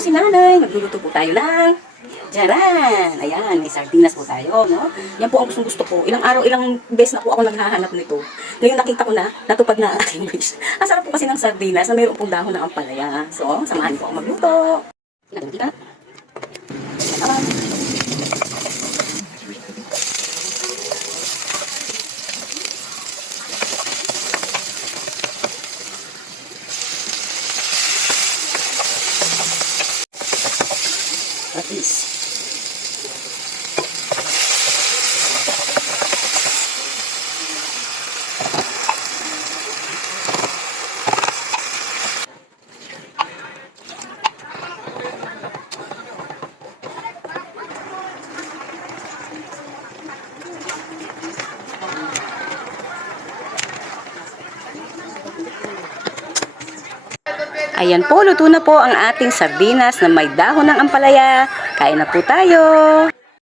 po si nanay. Magluluto po tayo ng jaran. Ayan, may sardinas po tayo, no? Yan po ang gusto ko. Ilang araw, ilang beses na po ako naghahanap nito. Ngayon nakita ko na, natupad na ang aking wish. Ang sarap po kasi ng sardinas na mayroon pong dahon ng ampalaya. So, samahan ko ako magluto. Ilan, patis. Ayan po, luto na po ang ating sardinas na may dahon ng ampalaya. Kain na po tayo!